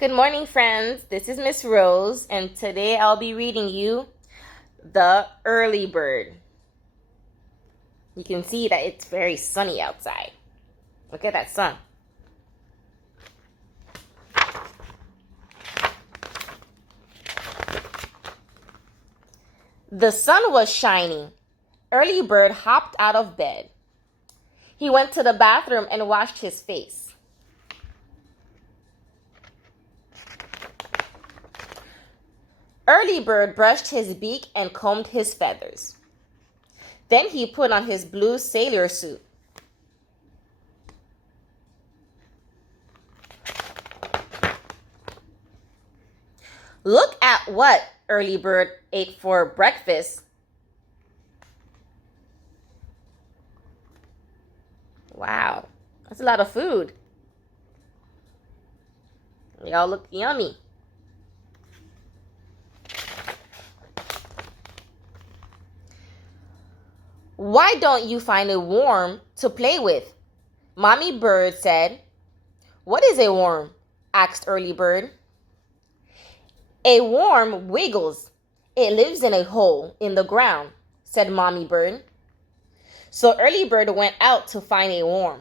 Good morning, friends. This is Miss Rose, and today I'll be reading you The Early Bird. You can see that it's very sunny outside. Look at that sun. The sun was shining. Early Bird hopped out of bed. He went to the bathroom and washed his face. Early Bird brushed his beak and combed his feathers. Then he put on his blue sailor suit. Look at what Early Bird ate for breakfast. Wow, that's a lot of food. They all look yummy. Why don't you find a worm to play with? Mommy Bird said. What is a worm? Asked Early Bird. A worm wiggles. It lives in a hole in the ground, said Mommy Bird. So Early Bird went out to find a worm.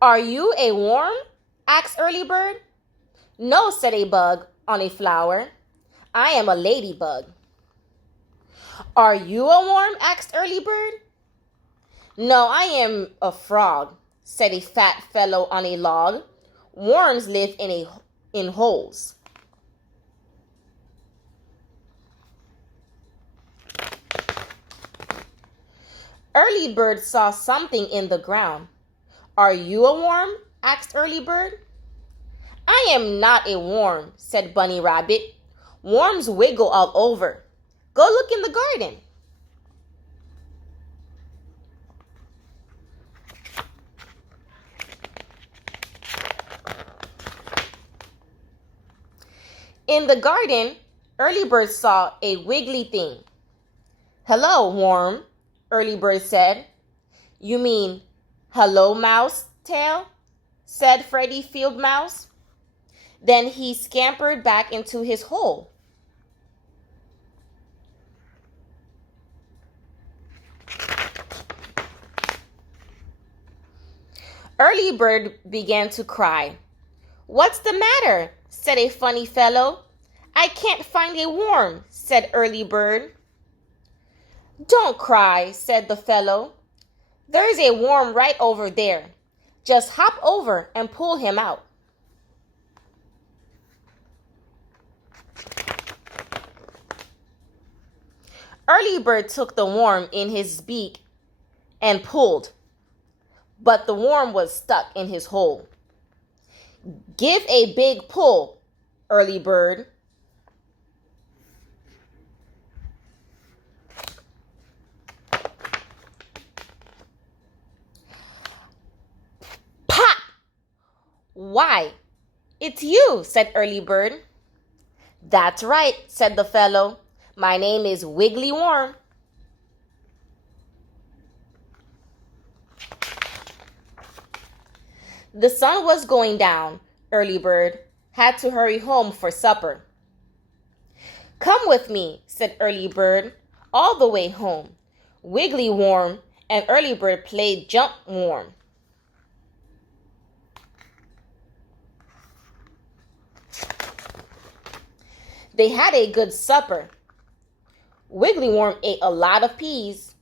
Are you a worm? Asked Early Bird. No, said a bug on a flower. I am a ladybug. Are you a worm? Asked Early Bird. No, I am a frog, said a fat fellow on a log. Worms live in holes. Early Bird saw something in the ground. Are you a worm? Asked Early Bird. I am not a worm, said Bunny Rabbit. Worms wiggle all over. Go look in the garden. In the garden, Early Bird saw a wiggly thing. Hello, worm, Early Bird said. You mean, hello, mouse tail? Said Freddie Field Mouse. Then he scampered back into his hole. Early Bird began to cry. What's the matter? Said a funny fellow. I can't find a worm, said Early Bird. Don't cry, said the fellow. There's a worm right over there. Just hop over and pull him out. Early Bird took the worm in his beak and pulled, but the worm was stuck in his hole. Give a big pull, Early Bird. Pop! Why, it's you, said Early Bird. That's right, said the fellow. My name is Wiggly Worm. The sun was going down. Early Bird had to hurry home for supper. Come with me, said Early Bird, all the way home. Wiggly Worm and Early Bird played jump worm. They had a good supper. Wiggly Worm ate a lot of peas.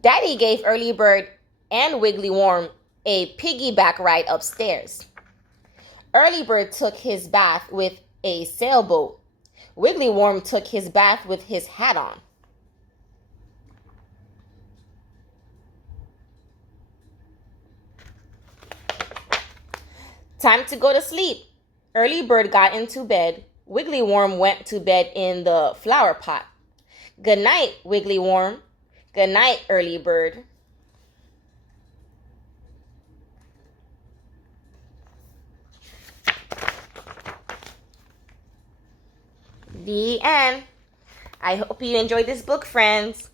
Daddy gave Early Bird and Wiggly Worm a piggyback ride upstairs. Early Bird took his bath with a sailboat. Wiggly Worm took his bath with his hat on. Time to go to sleep. Early Bird got into bed. Wiggly Worm went to bed in the flower pot. Good night, Wiggly Worm. Good night, Early Bird. The end. I hope you enjoyed this book, friends.